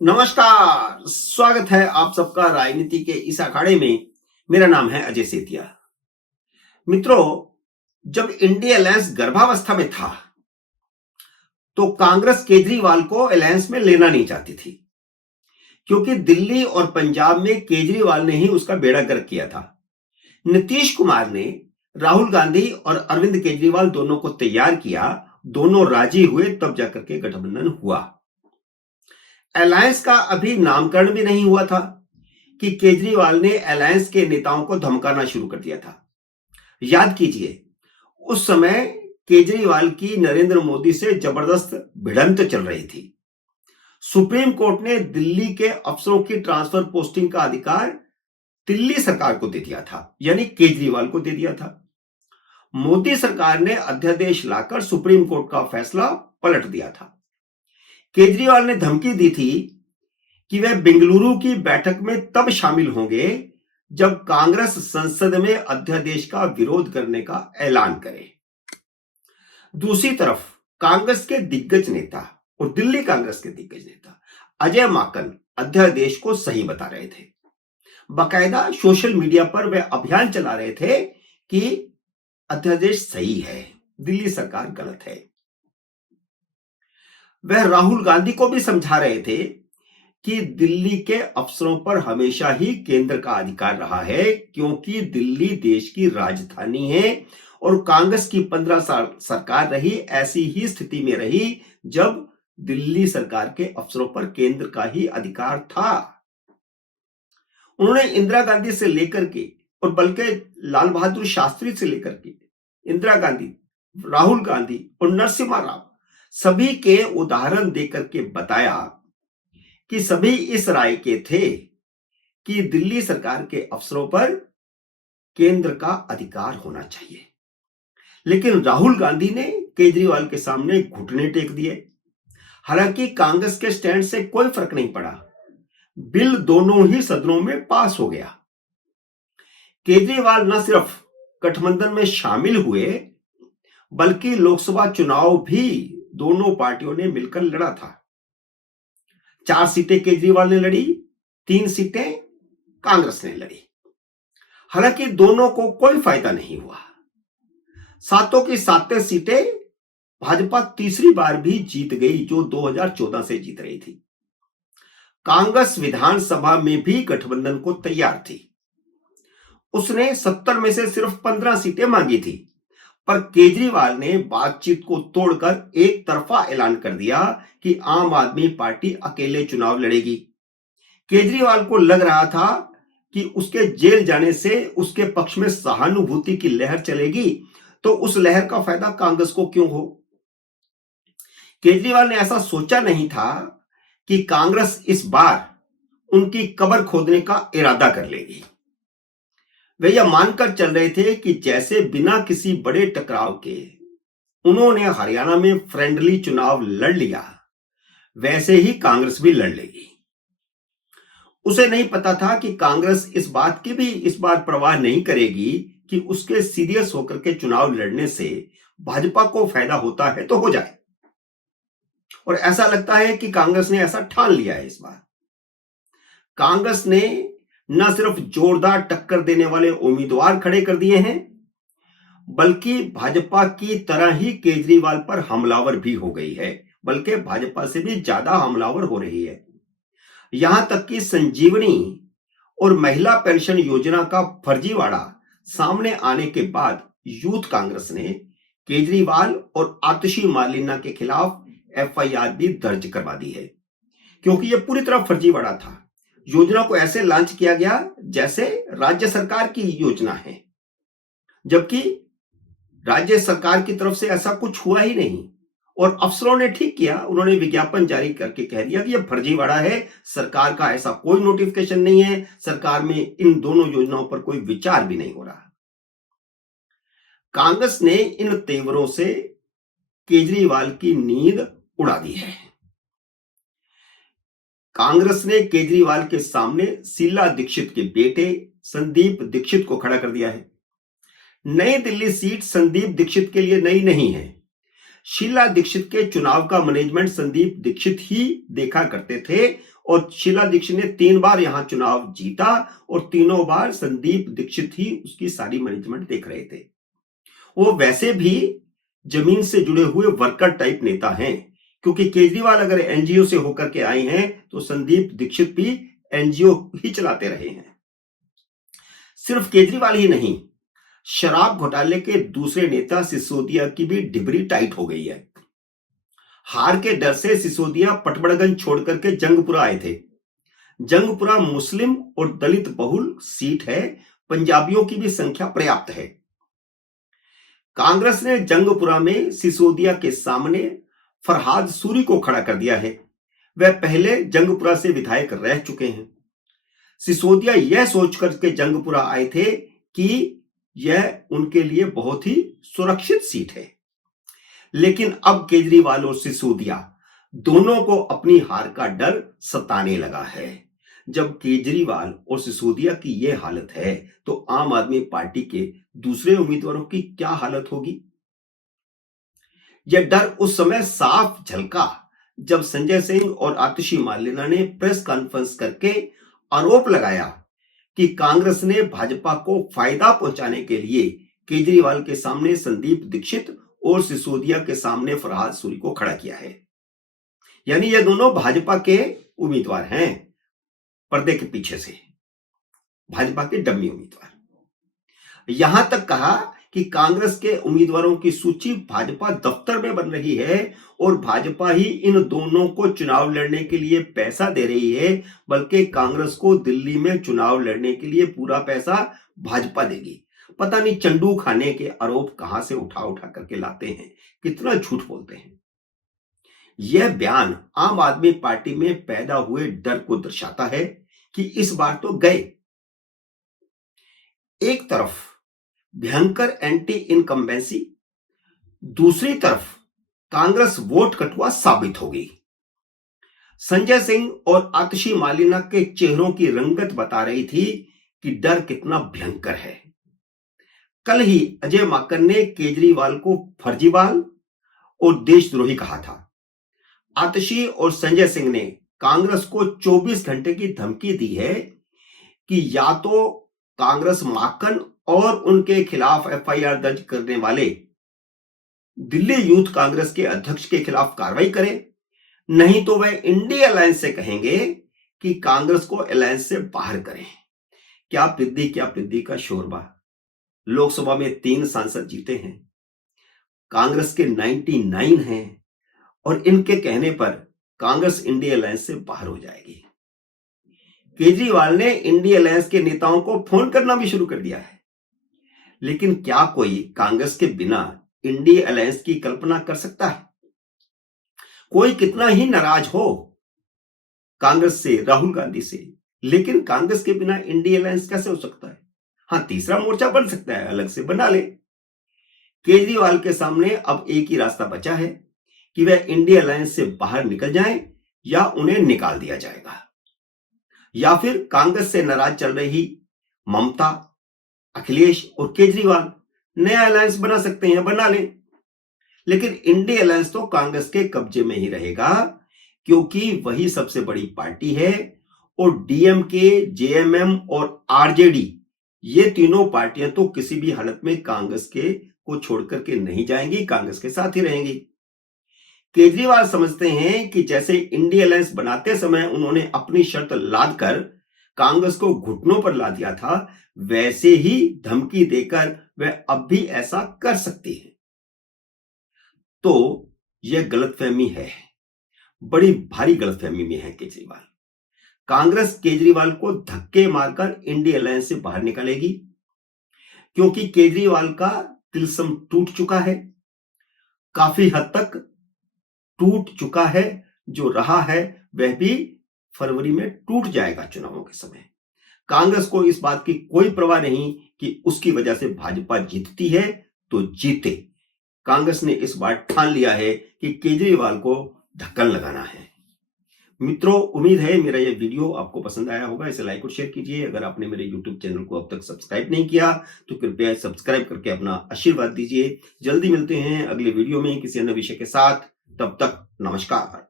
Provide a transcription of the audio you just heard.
नमस्कार, स्वागत है आप सबका राजनीति के इस अखाड़े में। मेरा नाम है अजय सेतिया। मित्रों, जब इंडिया अलायंस गर्भावस्था में था तो कांग्रेस केजरीवाल को अलायंस में लेना नहीं चाहती थी, क्योंकि दिल्ली और पंजाब में केजरीवाल ने ही उसका बेड़ा गर्क किया था। नीतीश कुमार ने राहुल गांधी और अरविंद केजरीवाल दोनों को तैयार किया, दोनों राजी हुए, तब जाकर के गठबंधन हुआ। अलायंस का अभी नामकरण भी नहीं हुआ था कि केजरीवाल ने अलायंस के नेताओं को धमकाना शुरू कर दिया था। याद कीजिए, उस समय केजरीवाल की नरेंद्र मोदी से जबरदस्त भिड़ंत चल रही थी। सुप्रीम कोर्ट ने दिल्ली के अफसरों की ट्रांसफर पोस्टिंग का अधिकार दिल्ली सरकार को दे दिया था, यानी केजरीवाल को दे दिया था। मोदी सरकार ने अध्यादेश लाकर सुप्रीम कोर्ट का फैसला पलट दिया था। केजरीवाल ने धमकी दी थी कि वह बेंगलुरु की बैठक में तब शामिल होंगे जब कांग्रेस संसद में अध्यादेश का विरोध करने का ऐलान करे। दूसरी तरफ कांग्रेस के दिग्गज नेता और दिल्ली कांग्रेस के दिग्गज नेता अजय माकन अध्यादेश को सही बता रहे थे। बाकायदा सोशल मीडिया पर वे अभियान चला रहे थे कि अध्यादेश सही है, दिल्ली सरकार गलत है। वह राहुल गांधी को भी समझा रहे थे कि दिल्ली के अफसरों पर हमेशा ही केंद्र का अधिकार रहा है, क्योंकि दिल्ली देश की राजधानी है और कांग्रेस की 15 साल सरकार रही, ऐसी ही स्थिति में रही जब दिल्ली सरकार के अफसरों पर केंद्र का ही अधिकार था। उन्होंने इंदिरा गांधी से लेकर के और बल्कि लाल बहादुर शास्त्री से लेकर के इंदिरा गांधी, राहुल गांधी और नरसिम्हा राव सभी के उदाहरण देकर के बताया कि सभी इस राय के थे कि दिल्ली सरकार के अफसरों पर केंद्र का अधिकार होना चाहिए। लेकिन राहुल गांधी ने केजरीवाल के सामने घुटने टेक दिए। हालांकि कांग्रेस के स्टैंड से कोई फर्क नहीं पड़ा, बिल दोनों ही सदनों में पास हो गया। केजरीवाल न सिर्फ गठबंधन में शामिल हुए, बल्कि लोकसभा चुनाव भी दोनों पार्टियों ने मिलकर लड़ा था। 4 सीटें केजरीवाल ने लड़ी, 3 सीटें कांग्रेस ने लड़ी। हालांकि दोनों को कोई फायदा नहीं हुआ। सातों की सातें सीटें भाजपा तीसरी बार भी जीत गई, जो 2014 से जीत रही थी। कांग्रेस विधानसभा में भी गठबंधन को तैयार थी। उसने 70 में से सिर्फ 15 सीटें मांगी थी, पर केजरीवाल ने बातचीत को तोड़कर एक तरफा ऐलान कर दिया कि आम आदमी पार्टी अकेले चुनाव लड़ेगी। केजरीवाल को लग रहा था कि उसके जेल जाने से उसके पक्ष में सहानुभूति की लहर चलेगी, तो उस लहर का फायदा कांग्रेस को क्यों हो। केजरीवाल ने ऐसा सोचा नहीं था कि कांग्रेस इस बार उनकी कब्र खोदने का इरादा कर लेगी। वे यह मानकर चल रहे थे कि जैसे बिना किसी बड़े टकराव के उन्होंने हरियाणा में फ्रेंडली चुनाव लड़ लिया, वैसे ही कांग्रेस भी लड़ लेगी। उसे नहीं पता था कि कांग्रेस इस बात की भी इस बार परवाह नहीं करेगी कि उसके सीरियस होकर के चुनाव लड़ने से भाजपा को फायदा होता है तो हो जाए। और ऐसा लगता है कि कांग्रेस ने ऐसा ठान लिया है। इस बार कांग्रेस ने न सिर्फ जोरदार टक्कर देने वाले उम्मीदवार खड़े कर दिए हैं, बल्कि भाजपा की तरह ही केजरीवाल पर हमलावर भी हो गई है, बल्कि भाजपा से भी ज्यादा हमलावर हो रही है। यहां तक कि संजीवनी और महिला पेंशन योजना का फर्जीवाड़ा सामने आने के बाद यूथ कांग्रेस ने केजरीवाल और आतिशी मार्लेना के खिलाफ एफआईआर भी दर्ज करवा दी है, क्योंकि यह पूरी तरह फर्जीवाड़ा था। योजना को ऐसे लॉन्च किया गया जैसे राज्य सरकार की योजना है, जबकि राज्य सरकार की तरफ से ऐसा कुछ हुआ ही नहीं। और अफसरों ने ठीक किया, उन्होंने विज्ञापन जारी करके कह दिया कि यह फर्जीवाड़ा है, सरकार का ऐसा कोई नोटिफिकेशन नहीं है, सरकार में इन दोनों योजनाओं पर कोई विचार भी नहीं हो रहा। कांग्रेस ने इन तेवरों से केजरीवाल की नींद उड़ा दी है। कांग्रेस ने केजरीवाल के सामने शीला दीक्षित के बेटे संदीप दीक्षित को खड़ा कर दिया है। नई दिल्ली सीट संदीप दीक्षित के लिए नई नहीं है। शीला दीक्षित के चुनाव का मैनेजमेंट संदीप दीक्षित ही देखा करते थे और शीला दीक्षित ने 3 बार यहां चुनाव जीता और तीनों बार संदीप दीक्षित ही उसकी सारी मैनेजमेंट देख रहे थे। वो वैसे भी जमीन से जुड़े हुए वर्कर टाइप नेता हैं, क्योंकि केजरीवाल अगर एनजीओ से होकर के आए हैं तो संदीप दीक्षित भी एनजीओ ही चलाते रहे हैं। सिर्फ केजरीवाल ही नहीं, शराब घोटाले के दूसरे नेता सिसोदिया की भी डिबरी टाइट हो गई है। हार के डर से सिसोदिया पटबड़गंज छोड़ करके जंगपुरा आए थे। जंगपुरा मुस्लिम और दलित बहुल सीट है, पंजाबियों की भी संख्या पर्याप्त है। कांग्रेस ने जंगपुरा में सिसोदिया के सामने फरहाद सूरी को खड़ा कर दिया है। वह पहले जंगपुरा से विधायक रह चुके हैं। सिसोदिया यह सोचकर के जंगपुरा आए थे कि यह उनके लिए बहुत ही सुरक्षित सीट है, लेकिन अब केजरीवाल और सिसोदिया दोनों को अपनी हार का डर सताने लगा है। जब केजरीवाल और सिसोदिया की यह हालत है तो आम आदमी पार्टी के दूसरे उम्मीदवारों की क्या हालत होगी? यह डर उस समय साफ झलका जब संजय सिंह और आतिशी मार्लेना ने प्रेस कॉन्फ्रेंस करके आरोप लगाया कि कांग्रेस ने भाजपा को फायदा पहुंचाने के लिए केजरीवाल के सामने संदीप दीक्षित और सिसोदिया के सामने फरहाद सूरी को खड़ा किया है। यानी ये दोनों भाजपा के उम्मीदवार हैं, पर्दे के पीछे से भाजपा के डम्मी उम्मीदवार। यहां तक कहा कि कांग्रेस के उम्मीदवारों की सूची भाजपा दफ्तर में बन रही है और भाजपा ही इन दोनों को चुनाव लड़ने के लिए पैसा दे रही है, बल्कि कांग्रेस को दिल्ली में चुनाव लड़ने के लिए पूरा पैसा भाजपा देगी। पता नहीं चंडू खाने के आरोप कहां से उठा उठा करके लाते हैं, कितना झूठ बोलते हैं। यह बयान आम आदमी पार्टी में पैदा हुए डर को दर्शाता है कि इस बार तो गए। एक तरफ भयंकर एंटी इनकम्बेंसी, दूसरी तरफ कांग्रेस वोट कटुआ साबित हो गई। संजय सिंह और आतिशी मार्लेना के चेहरों की रंगत बता रही थी कि डर कितना भयंकर है। कल ही अजय माकन ने केजरीवाल को फर्जीवाल और देशद्रोही कहा था। आतिशी और संजय सिंह ने कांग्रेस को 24 घंटे की धमकी दी है कि या तो कांग्रेस माकन और उनके खिलाफ एफआईआर दर्ज करने वाले दिल्ली यूथ कांग्रेस के अध्यक्ष के खिलाफ कार्रवाई करे, नहीं तो वह इंडिया अलायंस से कहेंगे कि कांग्रेस को अलायंस से बाहर करें। क्या पिद्दी का शोरबा। लोकसभा में 3 सांसद जीते हैं, कांग्रेस के 99 हैं और इनके कहने पर कांग्रेस इंडिया अलायंस से बाहर हो जाएगी। केजरीवाल ने इंडिया अलायंस के नेताओं को फोन करना भी शुरू कर दिया है, लेकिन क्या कोई कांग्रेस के बिना इंडिया अलायंस की कल्पना कर सकता है? कोई कितना ही नाराज हो कांग्रेस से, राहुल गांधी से, लेकिन कांग्रेस के बिना इंडिया अलायंस कैसे हो सकता है? हां, तीसरा मोर्चा बन सकता है, अलग से बना ले। केजरीवाल के सामने अब एक ही रास्ता बचा है कि वह इंडिया अलायंस से बाहर निकल जाएं या उन्हें निकाल दिया जाएगा, या फिर कांग्रेस से नाराज चल रही ममता, अखिलेश और केजरीवाल नया अलायंस बना सकते हैं, बना लें। लेकिन इंडिया अलायंस तो कांग्रेस के कब्जे में ही रहेगा, क्योंकि वही सबसे बड़ी पार्टी है और डीएमके, जेएमएम और आरजेडी ये तीनों पार्टियां तो किसी भी हालत में कांग्रेस के को छोड़कर के नहीं जाएंगी, कांग्रेस के साथ ही रहेंगी। केजरीवाल समझते हैं कि जैसे इंडिया अलायंस बनाते समय उन्होंने अपनी शर्त लादकर कांग्रेस को घुटनों पर ला दिया था, वैसे ही धमकी देकर वह अब भी ऐसा कर सकती है। तो यह गलतफहमी है, बड़ी भारी गलतफहमी में है केजरीवाल। कांग्रेस केजरीवाल को धक्के मारकर इंडिया अलायंस से बाहर निकालेगी, क्योंकि केजरीवाल का तिलस्म टूट चुका है, काफी हद तक टूट चुका है। जो रहा है वह भी फरवरी में टूट जाएगा चुनावों के समय। कांग्रेस को इस बात की कोई परवाह नहीं कि उसकी वजह से भाजपा जीतती है तो जीते। कांग्रेस ने इस बार ठान लिया है कि केजरीवाल को ढक्कन लगाना है। मित्रों, उम्मीद है मेरा यह वीडियो आपको पसंद आया होगा। इसे लाइक और शेयर कीजिए। अगर आपने मेरे YouTube चैनल को अब तक सब्सक्राइब नहीं किया तो कृपया सब्सक्राइब करके अपना आशीर्वाद दीजिए। जल्दी मिलते हैं अगले वीडियो में किसी अन्य विषय के साथ। तब तक नमस्कार।